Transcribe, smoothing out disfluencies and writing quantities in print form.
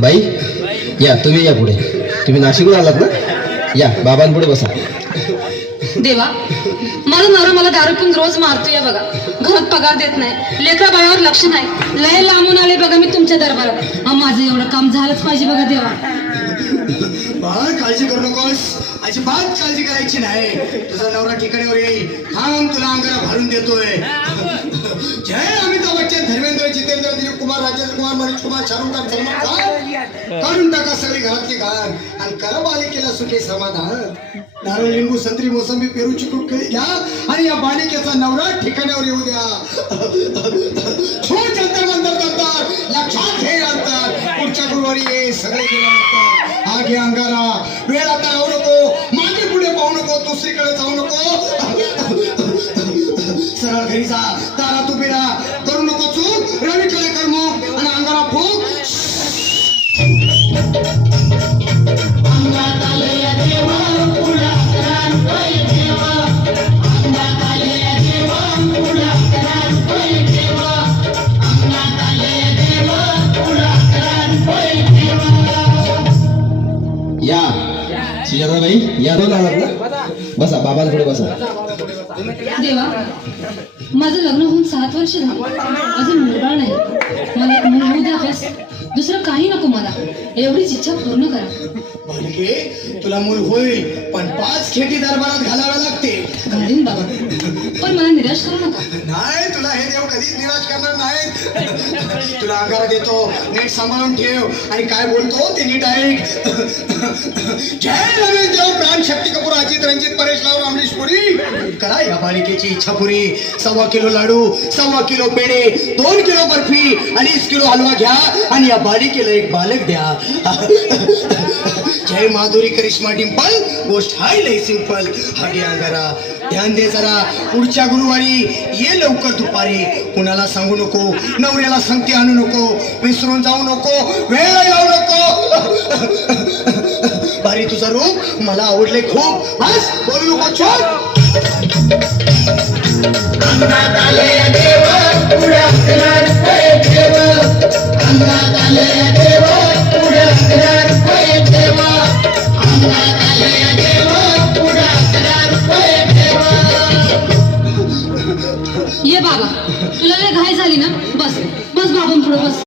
बाई या, तुम्ही या पुढे. तुम्ही नाशिकहून आलात ना? या बाबांपुढे बसा. देवा, माझा नवरा मला दारू पिऊन रोज मारतोय बघा. घरात पगार देत नाही, लेकरा बाळावर लक्ष नाही. लय लांबून आले बघा मी तुमच्या दरबारात. माझं एवढं काम झालंच पाहिजे बघा देवा. बाळ काळजी करू नकोस, अजिबात काळजी करायची नाही. तुझा नवरा ठिकाणीवर येईल. थांब, तुला अंगारा भरून देतोय. जय अमिताभ बच्चन, धर्मेंद्र, जितेंद्र, दिलीप कुमार, राजेंद्र कुमार, मनीष कुमार, शाहरुख खान, सलमान खान, काढून टाका सगळी घरातली घाण आणि करा बालिकेला सुखी समाधान. नारळ, लिंबू, संत्री, मोसंबी, पेरू, चिकू, केळी घ्या आणि या बालिकेचा नवरा ठिकाण्यावर येऊ द्या. छोट अंतर मंतर करतात, लक्षात घे अंतर. पुढच्या गुरुवारी ये, सगळे गेल्यानंतर हा घे अंगारा. वेळ आता राहू नको, मागे पुढे पाहू नको, दुसरीकडे जाऊ नको. सरळ घरी जा, दारात उभी राहा, करू नको चूक. रवीकडे कर मग आणि अंगारा फूक. या सुजाताबाई, या रोज आलात ना? बसा, बाबांपुढे बसा. देवा, माझं लग्न होऊन 7 वर्ष झाली, अजून मुलबाळ नाही. मला एक मूल होऊ द्या बस, दुसरं काही नको मला. एवढीच इच्छा पूर्ण करा. बालिके, तुला मूल होईल, पण 5 खेटी दरबारात घालाव्या लागते. घालीन बाबा, पण मला निराश करू नका. नाही, तुला हे देव कधीच निराश करणार नाही. तुला अंगारा देतो, नीट सांभाळून ठेव आणि काय बोलतो ते नीट ऐक. जय रमेश देव, प्राण, शक्ती कपूर, अजित, रंजित, परेशराव, अमरीश पुरी. करा या बालिकेची इच्छा पुरी. 1.25 किलो लाडू, 1.25 किलो पेढे, 2 किलो बर्फी, 2.5 किलो हलवा घ्या आणि या बालिकेला एक बालक द्या. जय माधुरी, करिश्मा, डिंपल, गोष्ट हाय लय सिंपल. हा घे अंगारा, ध्यान दे जरा. पुढच्या गुरुवारी ये लवकर दुपारी. कुणाला सांगू नको, नवऱ्याला संगती आणू नको, विसरून जाऊ नको, वेळ लावू नको. भारी तुझं रूप मला आवडले खूप. बस बोलू नको, चोप. अंगात आले देव, पुढे